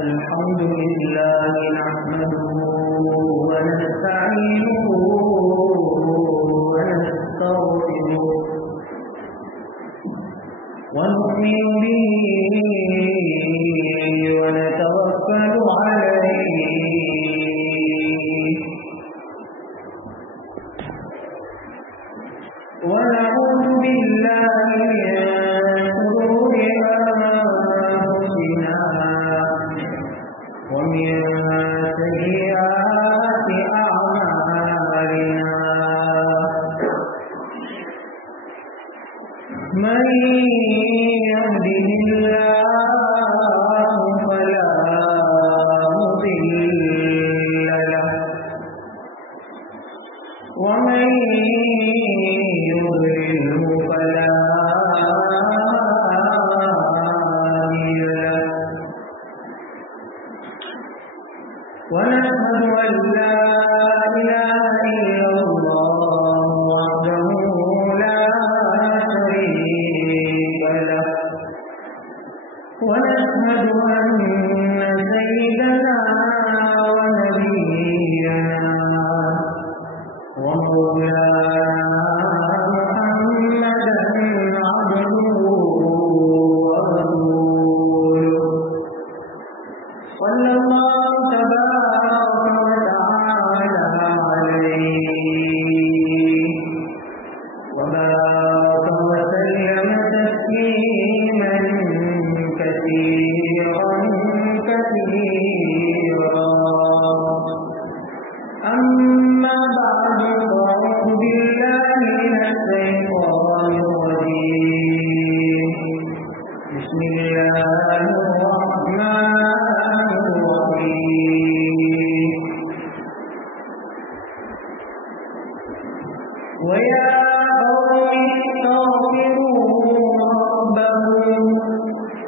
الحمد لله نحمده ونستعينه ونستغفره ونؤمن به ونتوكل عليه ونعوذ بالله ومن سيئات أعمالنا من يهده الله فلا مضل له ومن يضلله فلا ونشهد أن لا إله إلا الله وحده لا شريك له ونشهد أن سيدنا ونبينا ومولانا محمدا عبده ورسوله صلى الله أما بعد فأعوذ بالله من الشيطان الرجيم بسم الله الرحمن الرحيم ويا قوم استغفروا ربكم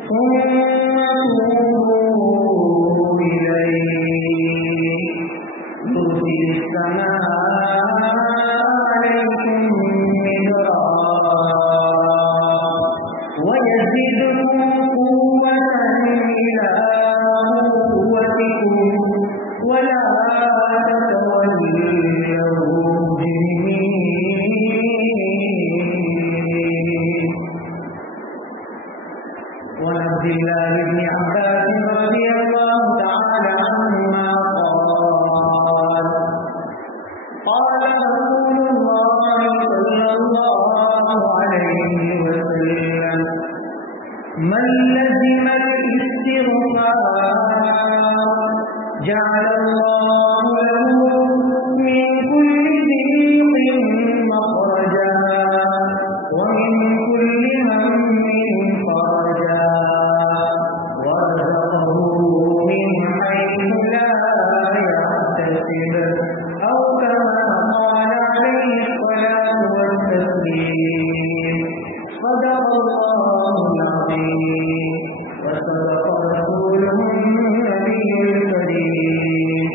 ثم توبوا إليه يرسل السماء عليكم مدرارا ويزدكم قوة إلى قوتكم ولا تتولوا مجرمين. وعن عبد الله بن عباس رضي الله تعالى عنهما قال رسول الله صلى الله عليه وسلم من لزم الاستغفار جعل الله له من كل ضيق مخرجا ومن كل هم فرجا ورزقه من حيث لا يحتسب أو كما قال عليه الصلاة والتسليم. صدق الله العظيم وصدق رسوله النبي الكريم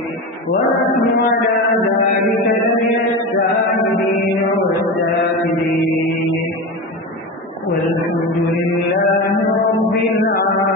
ونحن على ذلك من الشاهدين والشاكرين والحمد لله رب العالمين.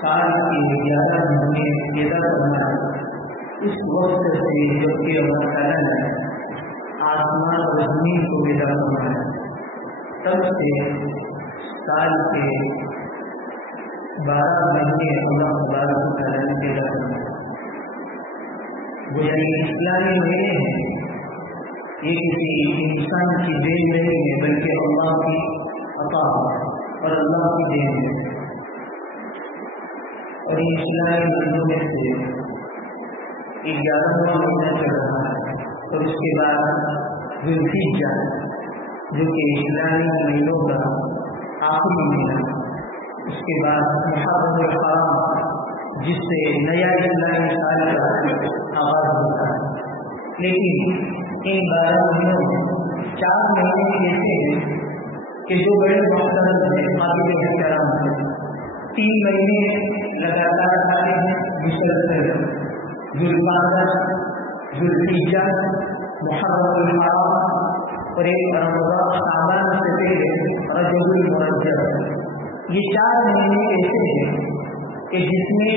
سال کے 11 مہینے پیدا کرنا اس وقت سے جب کہ اللہ تعالیٰ نے آسمان اور زمین کو پیدا کرنا تب سے سال کے 12 مہینے اللہ تبارک و تعالیٰ نے پیدا کرنا. وہ یعنی اسلامی مہینے ہیں، یہ کسی انسان کی دین نہیں ہے بلکہ اللہ کی عطا اور اللہ کی دین ہے. اور یہ اسلامی مہینوں میں سے 11واں مہینہ چل رہا ہے اور اس کے بعد ذوالحجہ جو کہ اسلامی مہینوں کا آخری مہینہ، اس کے بعد محرم الحرام جس سے نیا اسلامی سال کا آغاز ہوتا ہے. لیکن ان 12 مہینوں میں 4 مہینے ایسے ہیں کہ جو بڑے محترم ہیں، قابل احترام ہیں. 3 مہینے لگاتار آتے ہیں مسلسل، ذوالقعدہ، ذوالحجہ، محرم الحرام اور ایک رمضان شعبان سے پہلے رجب المرجب. یہ 4 مہینے ایسے ہیں کہ جس میں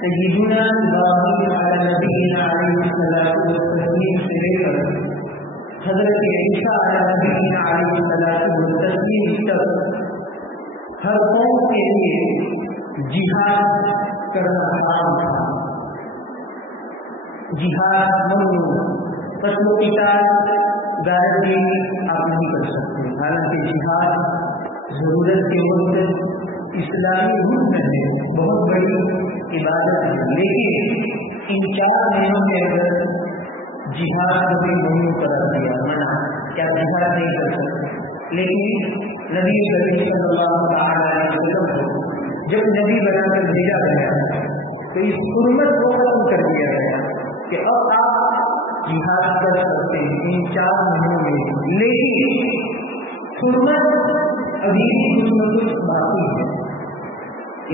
سیدنا ابراہیم علی نبینا علیہ الصلوۃ والتسلیم سے لے کر حضرت عیسیٰ علی نبینا علیہ الصلوۃ والتسلیم تک ہر قوم کے لیے جہاد کرنا حرام تھا. جہاد ممنوع، قتل و قتال گارنٹی آپ نہیں کر سکتے. حالانکہ جہاد ضرورت کے وقت اسلامی حکم ہے، بہت بڑی عبادت ہے. لیکن ان 4 مہینوں میں اگر جہاد بھی ممنوع کرا دیا، منع کیا جہاد نہیں کر سکتے. لیکن نبی کریم صلی اللہ علیہ وسلم کو جب نبی بنا کر بھیجا گیا تو اس حرمت کو ختم کر دیا گیا کہ اب آپ جہاد کر سکتے ہیں ان 4 مہینوں میں. لیکن حرمت ابھی بھی کچھ نہ کچھ باقی ہے.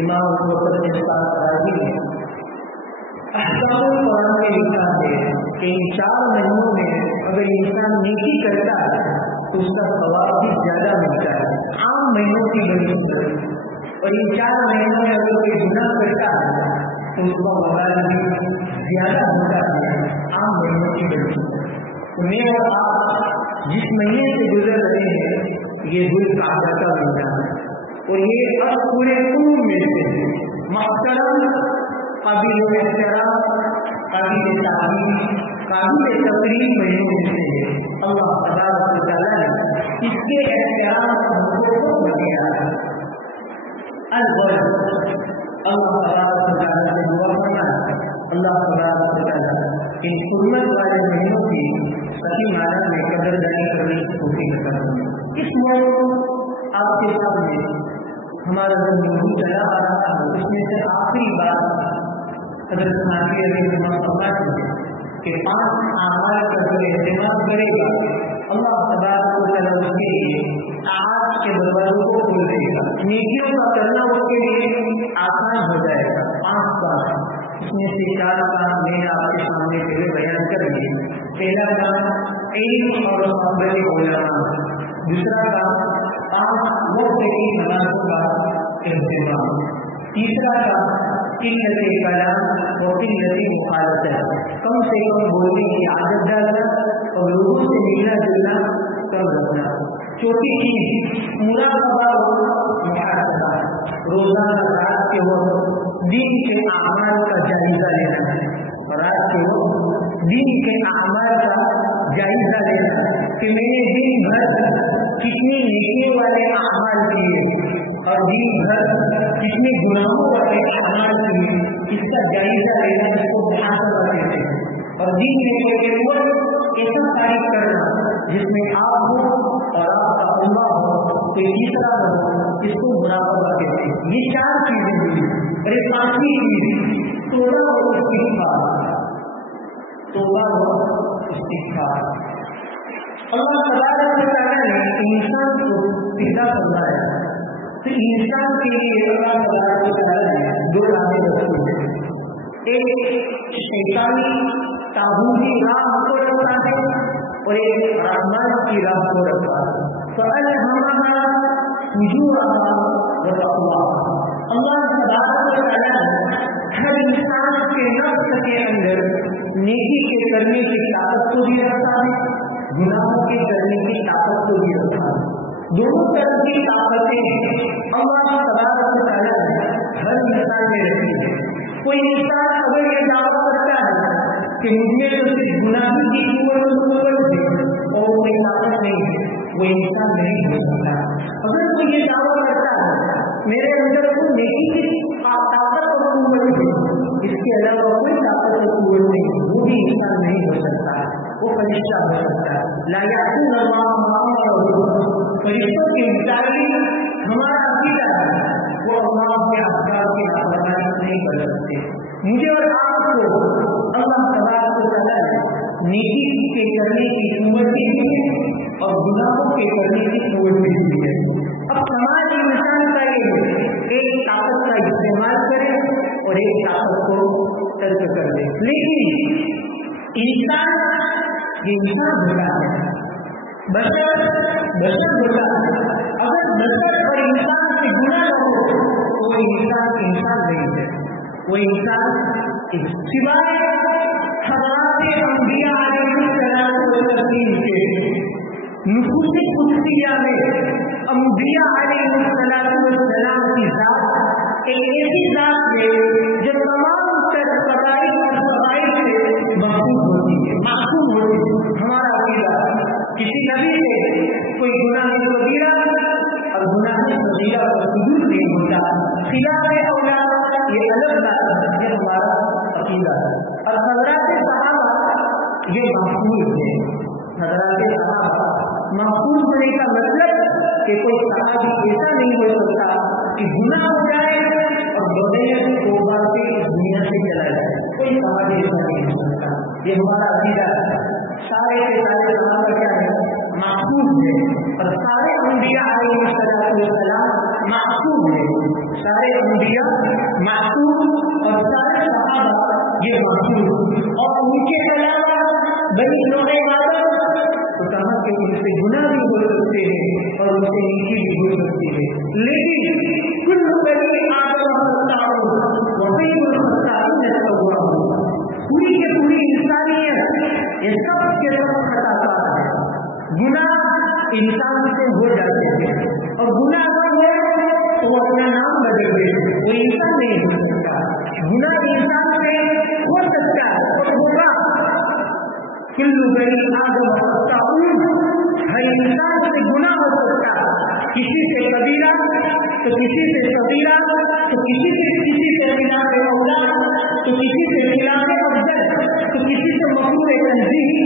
امام ابوبکر کے ساتھ راضی ہے. احکام القرآن میں لکھا ہے کہ ان 4 مہینوں میں اگر انسان نیکی کرتا ہے تو اس کا ثواب بھی زیادہ ملتا ہے عام مہینوں کی بنسبت. اور ان 4 مہینوں میں اگر کوئی گناہ کرتا ہے تو اس کا وبال بھی زیادہ ہوتا ہے عام مہینوں کی بنسبت. تو میں اور آپ جس مہینے سے گزر رہے ہیں یہ ذوالقعدہ کا مہینہ ہے اور یہ اب پورے علوم میں سے محترم، قابل احترام، قابل تعظیم، قابل تقریب مہینوں میں سے ہے. اللہ تبارک و تعالیٰ نے اس کے احترام کو دیا ہے. الغرض اللہ تبارک و تعالیٰ سے دعا کرنا ہے اللہ تبارک و تعالیٰ ان حرمت والے مہینوں کی صحیح معنی میں قدردانی کرنے کی کوشش کریں. اس موضوع آپ کے سامنے ہمارا جو موضوع چلا آ رہا ہے اس میں سے آخری بات حضرت نبی علیہ السلام کہ 5 اعمال کا جو اہتمام کرے گا اللہ تبارک و تعالیٰ اس کے لیے آج کے دروازوں کو کھول دے گا. نیکیوں کا کرنا اس کے لیے آسان ہو جائے گا. 5 کام، اس میں سے 4 کام میں نے آپ کے سامنے پہلے بیان کر دیے. پہلا کام علم اور صحبت علماء. دوسرا کام 5 وقت کی نمازوں کا اہتمام. تیسرا کام قلت کلام و قلت مخالطت، کم سے کم بولنے کی عادت ڈالنا اور لوگوں سے ملنا جلنا کم رکھنا. چوتھی چیز مراقبہ و محاسبہ، روزانہ رات کے وقت دین کے اعمال کا جائزہ لینا ہے. رات کے وقت دین کے اعمال کا جائزہ لینا کہ میں نے دن بھر کتنے نیکی والے اعمال کیے اور دن بھر کتنے گناہوں والے اعمال کیے، اس کا جائزہ لینا اس کو محاسبہ کہتے ہیں. اور دین میں کوئی ایسا کام کرنا جس میں آپ ہو اور آپ کا اللہ ہو، کوئی تیسرا ہو، اس کو مراقبہ کہتے ہیں. یہ 4 چیزیں ہوئی. اور یہ 5ویں چیز توبہ و استغفار. توبہ و استغفار. اللہ تبارک و تعالیٰ نے انسان کو پیدا فرمایا تو انسان کے لیے اللہ تبارک و تعالیٰ نے 2 راہیں رکھی ہیں. ایک شیطانی تعبودی راہ کو رکھا ہے اور ایک رحمان کی راہ کو رکھا ہے. فَأَلْهَمَهَا فُجُورَهَا وَتَقْوَاهَا. اللہ تبارک و تعالی ہر انسان کے نفس کے اندر نیکی کے کرنے کی طاقت کو بھی رکھتا ہے، گناہوں کے کرنے کی طاقت کو بھی رکھتا ہے. دونوں طرح کی طاقتیں اللہ تبارک و تعالی ہر انسان میں رکھی ہے. کوئی انسان اگر یہ دعویٰ کرتا ہے کہ مجھ میں تو صرف گناہ کی قوت ہے اور کوئی طاقت نہیں ہے، وہ انسان نہیں ہو سکتا. اگر کوئی یہ دعویٰ کرتا ہے میرے اندر کوئی نیکی کی طاقت اور قوت ہے، اس کے علاوہ کوئی طاقت اور قوت نہیں، وہ بھی انسان نہیں ہو سکتا، وہ فرشتہ ہو سکتا ہے. لا یعصون اللہ ما امرهم، فرشتوں کی مطابق ہمارا عقیدہ ہے وہ اللہ کے احکام کی نافرمانی نہیں کر سکتے. مجھے اور آپ کو اللہ تبارک و تعالی نیکی کے کرنے کی قوت بھی دی ہے اور گناہوں کے کرنے کی قوت بھی دی ہے. اب سماج انسان کا یہ ایک طاقت کا استعمال کرے اور ایک طاقت کو ترک کر دے. لیکن انسان یہ انسان ہوتا ہے، بشر ہوتا ہے. اگر بشر اور انسان سے گناہ نہ ہو تو وہ انسان نہیں ہے. وہ انسان سوائے حضرات انبیاء علیہ السلام کے نفوس قدسیہ میں انبیاء علیہ السلام کی ذات ایک ایسی ذات ہے جو تمام فضائل اور فضائل سے محفوظ ہوتی ہے، معصوم ہوتی ہے. ہمارا عقیدہ کسی نبی سے کوئی گناہ کبیرہ اور گناہ صغیرہ کا ثبوت نہیں ہوتا. خلاف اولاد یہ الگ بات ہے، یہ ہمارا عقیدہ ہے. اور حضرات صحابہ یہ محفوظ ہے. حضرات صحابہ محفوظ ہونے کا مطلب کہ کوئی صحابی ایسا نہیں ہو سکتا کہ گناہ ہو جائے اور بغیر توبہ سے اس دنیا سے چلا جائے. کوئی صحابی ایسا نہیں ہو سکتا. یہ ہمارا عقیدہ ہے. سارے کے سارے صحابہ کیا ہے؟ محفوظ ہے. اور سارے انبیاء علیہ السلام معصوم ہے. سارے انبیاء معصوم اور سارے صحابہ یہ معصوم. اور ان کے علاوہ بنی نوع آدم تو کہا کہ ان سے گناہ بھی ہو سکتے ہیں اور ان سے نیکی بھی ہو سکتی ہے. لیکن کل بنی آدم وفی پوری کے پوری انسانیت یہ سب کے سب خطا کار ہے. گناہ انسان سے ہو جاتے ہیں اور گناہ اگر ہو تو وہ اپنا نام بدل دے، وہ انسان نہیں ہو سکتا. گناہ انسان سے ہو سکتا ہے اور ہوگا. کل بنی آدم خطاؤون، ہر انسان سے گناہ ہو سکتا ہے. کسی سے کبیرہ تو کسی سے صغیرہ تو کسی سے خلاف اولاد تو کسی سے خلاف افضل تو کسی سے مقبول تنظیم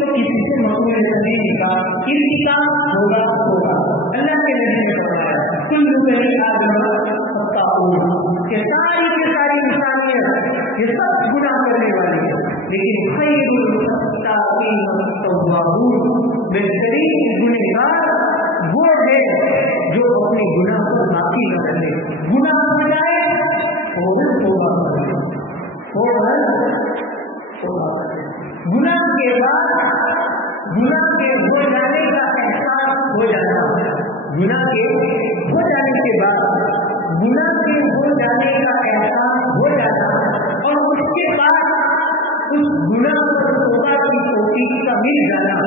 تو کسی سے مقبول تنظیم کا ارتکاب ہوگا. اللہ کے نبی نے فرمایا کل بنی آدم خطاؤون کہ ساری انسانیت یہ سب گناہ کرنے والی ہے، لیکن خیر الخطائین التوابون، بہترین گنہگار وہ ہے جو اپنے گناہ کو باقی نہ کرے. گناہ ہو جائے فوراً توبہ کرے، گناہ کے بعد گناہ کے ہو جانے کا احساس ہو جانا، گناہ کے ہو جانے کے بعد گناہ کے ہو جانے کا احساس ہو جانا اور اس کے بعد اس گناہ پر توبہ کی توفیق کا مل جانا،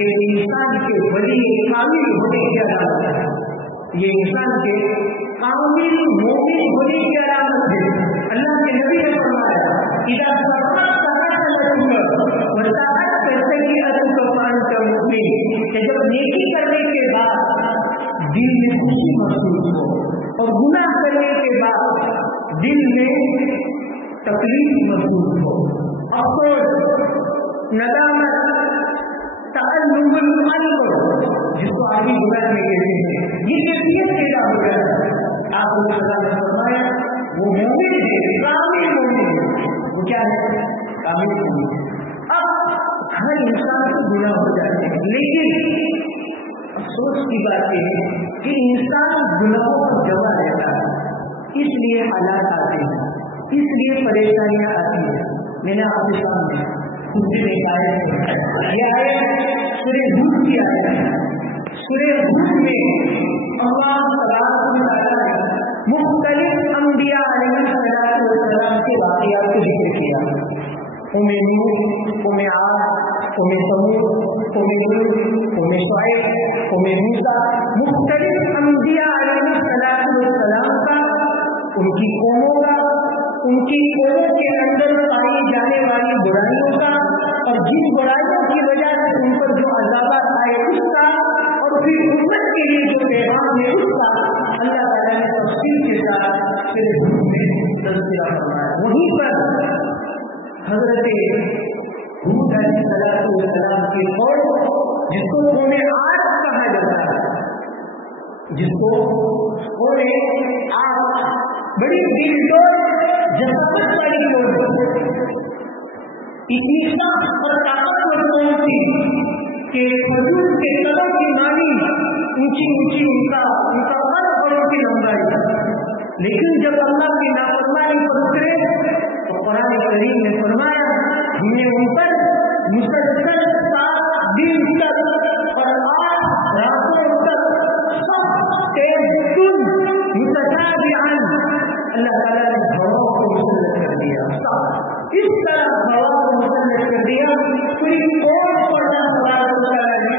یہ انسان کے بڑی کامل ہونے کی علامت ہے. یہ انسان کے کامل مومن ہونے کی علامت ہے. اللہ کے نبی نے فرمایا اذا صدقت وساعت سیئۃ فانت مؤمن، کہ جب نیکی کرنے کے بعد دل میں خوشی محسوس ہو اور گناہ کرنے کے بعد دل میں تکلیف محسوس ہو، افسوس، ندامت، تعلم القلب جس کو عربی زبان میں کہتے ہیں، یہ کیفیت پیدا ہو جائے. آپ نے فرمایا وہ مومن ہے، کامل مومن ہے. وہ کیا ہے؟ کامل مومن. اب ہر انسان کو گناہ ہو جاتے ہیں، لیکن افسوس کی بات یہ ہے کہ انسان گناہوں کو جمع لیتا ہے. اس لیے حالات آتے ہیں، اس لیے پریشانیاں آتی ہیں. میں نے آپ کے سامنے خود میں یہ آیت سورہ ہود کی آیت ہے. سورہ ہود میں اللہ تبارک و تعالی مختلف انبیاء علیہم کے واقعات کو ذکر کیا. قوم نوح، قوم عاد، قوم ثمود، قوم لوط، قوم شعیب، قوم موسیٰ، مختلف انبیاء علیہم السلام کا، ان کی قوموں کا، ان کی قوموں کے اندر پائی جانے والی برائیوں کا، اور جن برائیوں کی وجہ سے ان پر جو عذابات آئے اس کا، اور پھر امت کے لیے جو پیغام ہے اس کا اللہ تعالیٰ نے تفصیل کے ساتھ پھر تذکرہ فرمایا. وہیں پر حضرت ہود علیہ السلام کی قوم، جس کو قوم عاد کہا جاتا ہے، جس کو قوم عاد، بڑی دلدور جسامت والی قوم، اتنی سخت اور طاقتور قوم تھی کہ حضور کے قدم کی مانی اونچی اونچی ان کا قد اور ان کی لمبائی. لیکن جب اللہ کی نافرمانی پر اترے تو قرآن کریم نے فرمایا ہم نے ان پر مسلسل 7 دن تک اور 8 راتوں تک سب تیز متتابعاً اللہ تعالیٰ نے ہواؤں کو مسلط کر دیا. اس طرح ہوا کو مسلط کر دیا پوری قوم کو اللہ تبارک و تعالیٰ نے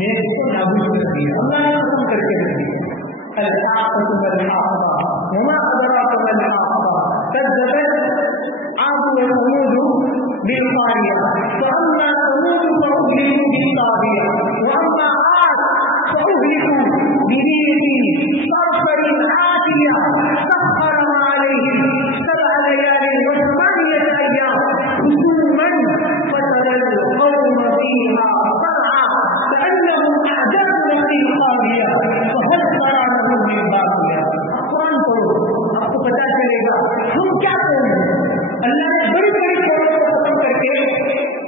نیز کو نابود کر دیا. اللہ نے ختم کر کے رکھ دیا. الحاقۃ بالحاقۃ وما ادراک ما الحاقۃ كذبت عاد وثمود بالقارعة فأما ثمود فأهلكوا بالطاغية وأما عاد فأهلكوا بريح صرصر عاتية سخرها عليهم 7 ليال و8 أيام حسوما فترى القوم فيها صرعى كأنهم أعجاز نخل خاوية فهل ترى لهم من باقية. قرآن پڑھو آپ کو پتہ چلے گا ہم کیا کریں. اللہ نے بڑی بڑی قوموں کو ختم کر کے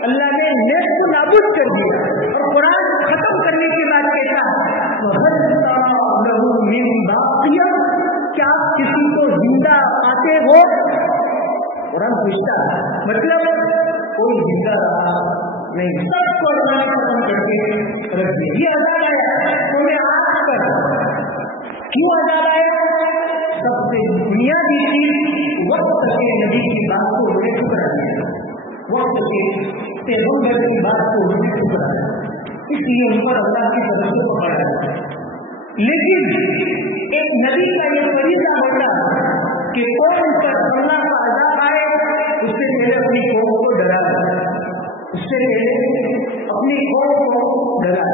اللہ نے نیز کو نابود کر دیا، اور قرآن ختم کرنے کے بعد کہتا فهل ترى لهم من باقية، کیا کسی کو زندہ آتے ہو؟ قرآن پوچھتا مطلب کوئی زندہ رہا نہیں، سب کو اللہ نے ختم کر کے رکھ دیا. یہ عذاب آیا تمہیں آج پر. کیوں عذاب آیا؟ سب سے بنیادی چیز وقت کے نبی کی بات کو انہوں نے ٹھکرا دیا، وقت کے پیغمبر کی بات کو انہوں نے ٹھکرا دیا، اس لیے ان پر اللہ کی طرف سے پکڑا گیا. لیکن ایک نبی کا یہ فریضہ ہوتا کہ قوم پر اللہ کا عذاب آئے اس سے پہلے اپنی قوم کو ڈرا دے، اس سے پہلے اپنی قوم کو ڈرا.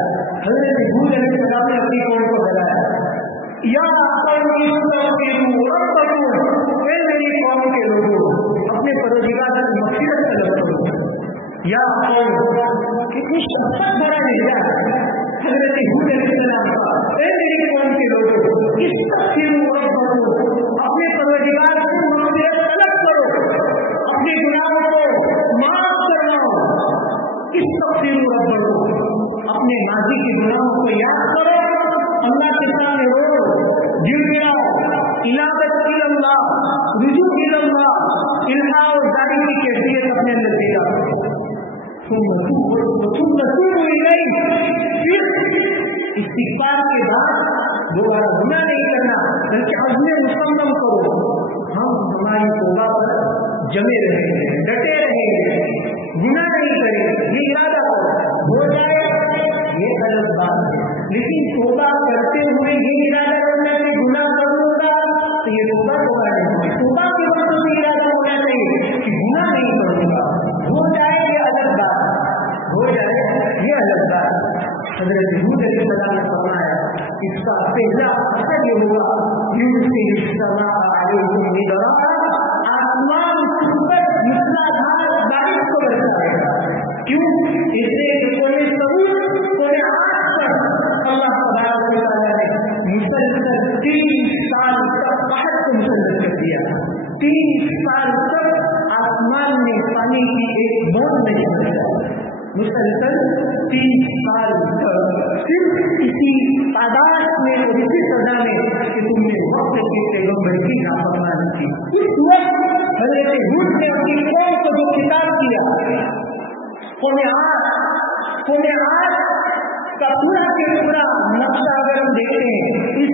حضرت ہود علیہ السلام نے اپنی قوم کو ڈرایا، یا اے میری قوم کے لوگوں اپنے پروردگار سے مغفرت طلب کرو. یا قوم کتنی شفقت بھرا لہجہ حضرت ہود علیہ السلام کا، اے میری قوم کے لوگوں استغفروا ربکم، اپنے پروردگار سے مغفرت طلب کرو، اپنے گناہوں کو معاف کرواؤ. استغفروا ربکم، اپنے ماضی کے گناہوں کو یاد کرو، اللہ کے سامنے رو، گر گراؤ، انابت اللہ، رجوع اللہ، الہا اور داری کی کیفیت اپنے اندر پیدا کرو. تم رسول پھر استغفار کے بعد دوبارہ گناہ نہیں کرنا بلکہ عزم مصمم کرو. ہم ہماری توبہ پر جمے رہیں گے، ڈٹے رہیں گے، گناہ نہیں کریں، یہ ارادہ ہو جائے یہ غلط بات ہے. لیکن توبہ کرتے ہوئے یہ ارادہ کرنا کہ گناہ کروں گا تو یہ توبہ نہیں ہوگی. توبہ کے وقت بھی ارادہ ہونا چاہیے کہ گناہ نہیں کروں گا. ہو جائے یہ الگ بات، ہو جائے یہ الگ بات. حضرت ہود علیہ السلام نے فرمایا اس کا پہلا اثر یہ ہوا یرسل السماء علیکم مدرارا، آسمان پر موسلادھار بارش کو برسائے گا. کیوں؟ اس لیے کہ کوئی ثبوت کوئی آگ پر اللہ تبارک و تعالیٰ نے مسلسل 3 سال تک قحط کو مسلسل کر دیا. 3 سال تک آسمان میں پانی کی ایک بوند نہیں بچا. مسلسل 3 سال تک صرف اسی تعداد میں اور اسی سزا میں کہ تم نے وقت کے پیغمبر کی نافرمانی کی. اس وقت حضرت ہود نے اپنی قوم کو جو خطاب کیا، قوم عاد کا پورا کے پورا نقشہ اگر ہم دیکھتے ہیں اس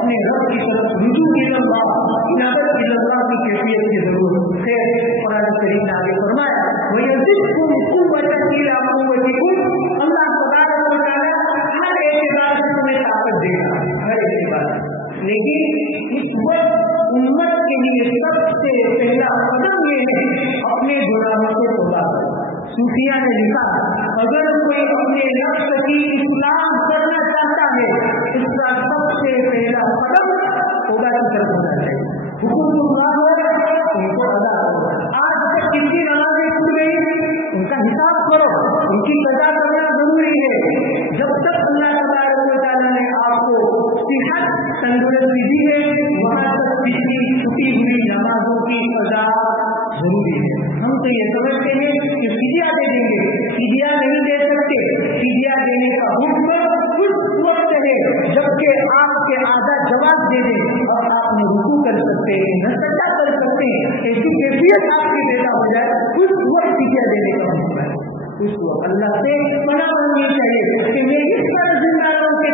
اپنے رب کی طرف رجوع اللہ عنابت اللہ کی کیفیت کی ضرورت ہے. قرآن کریم نے آگے فرمایا وَيَزِدْكُمْ قُوَّةً إِلَىٰ قُوَّتِكُمْ. اللہ تبارک و تعالیٰ ہر اعتبار سے تمہیں طاقت دے گا, ہر اعتبار. لیکن اس وقت امت کے لیے سب سے پہلا قدم یہ ہے اپنے گناہوں سے توبہ کرو. صوفیہ نے لکھا اگر کوئی اپنے نفس کی اصلاح کرنا چاہتا ہے اس کا سب سے پہلا قدم توبہ کی طرف ہونا چاہیے. حکم اللہ ہو ان کو ادا کرو. آج تک کن کی نمازیں چھوٹ گئی ان کا حساب کرو, ان کی قضا کرنا ضروری ہے. جب تک اللہ تبارک و تعالیٰ نے آپ کو صحت تندرستی دی ہے وہاں تک پچھلی چھٹی ہوئی نمازوں کی قضا ضروری ہے. ہم تو یہ سمجھتے ہیں کہ فدیہ دے دیں گے, فدیہ نہیں دے سکتے. فدیہ دینے کا حکم اس وقت ہے جبکہ آپ کے آدھا جواب دے دیں اور آپ نے رکوع کر سکتے ہیں, نہ سجدہ کر سکتے ہیں, ایسی کیفیت آپ کی پیدا ہو جائے اس وقت فدیہ دینے کا حکم ہے. اس وقت اللہ سے پناہ مانگنی چاہیے کہ میں اس طرح زندہ رہوں کہ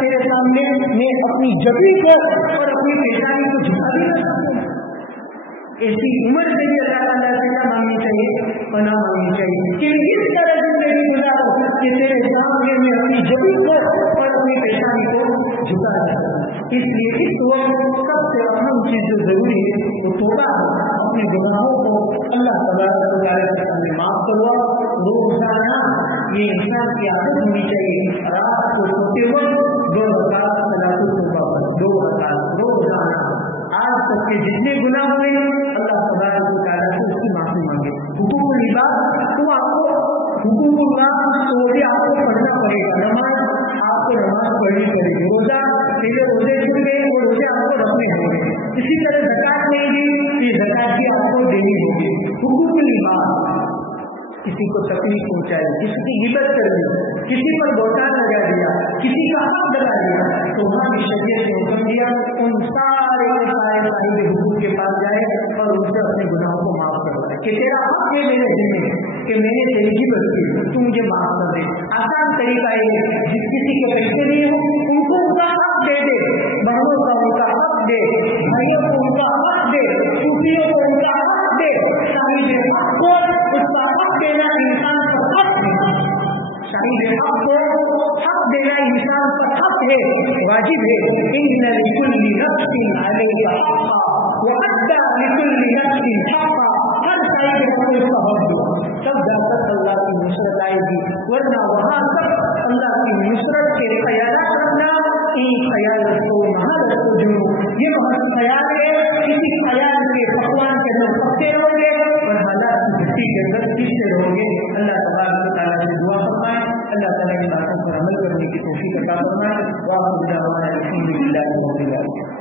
تیرے سامنے میں اپنی جبھی کو اور اپنی پیشانی کو جھکا بھی نہ سکوں. ایسی عمر سے بھی اللہ تعالیٰ سے کیا مانگنی چاہیے, پناہ مانگنی چاہیے کہ اس طرح زندگی گزارو کہ تیرے سامنے میں اپنی جبھی کو اور اپنی پیشانی کو جھکا نہ سکوں. اس لیے اس وقت سب سے اہم چیز جو ضروری ہے وہ توبہ, اپنے گناہوں کو اللہ تبارک و تعالیٰ سے معاف کروا. روزانہ یہ انسان کی عادت ہونی چاہیے رات کو سوتے وقت 2 رکعت صلاۃ الصبح پر 2 رکعت روزانہ. آج تک کے جتنے گناہ ہوئے اللہ تبارک و تعالیٰ سے اس کی معافی مانگے. حقوق العباد تو آپ کو حقوق اللہ تو بھی آپ کو پڑھنا پڑے گا. نماز آپ کو نماز پڑھنی پڑے گی. روزہ پہلے روزے چھوٹ گئے وہ روزے آپ کو رکھنے ہوں گے. اسی طرح زکات نہیں دی یہ زکات بھی آپ کو دینی ہوگی. حقوق العباد کسی کو تکلیف پہنچائی, کسی کی غیبت کر دی, کسی پر بہتان لگا دیا, کسی کا حق دلا دیا تو وہاں بھی شریعت نے حکم دیا ان سارے صاحب حقوق کے پاس جائے اور ان سے اپنے گناہوں کو معاف کروائے کہ تیرا حق ہے میرے دل میں کہ میں نے تیری غیبت کی تو مجھے معاف کر دے. آسان طریقہ ہے جس کسی کے پیسے نہیں ہو ان کو ان کا حق دے دے, بہنوں کا ان کا حق دے, بھائیوں کو ان کا حق دے, صوفیوں کو ان کا حق دے. صاحب حق کو اس کا حق دینا انسان پر حق ہے. صاحب حق کو حق دینا انسان پر حق ہے, واجب ہے. ان لکل نفس علیہ حقا وادى لكل نفس حقا. ہر صاحب حق کو اس کا حق دو تب جا کر اللہ کی نصرت آئے گی, ورنہ وہاں تک اللہ کی نصرت کے خیالات رکھنا ان خیالات کو وہاں رکھو جو یہ وہاں خیال ہے کسی خیال کے پکوان کے اندر پکتے رہو گے اور حالات کی مٹی کے اندر پیچھے رہو گے. اللہ تبارک و تعالیٰ سے دعا فرمائے اللہ تعالیٰ کی باتوں پر عمل کرنے کی توفیق عطا فرمائے. واہ الحمد للہ.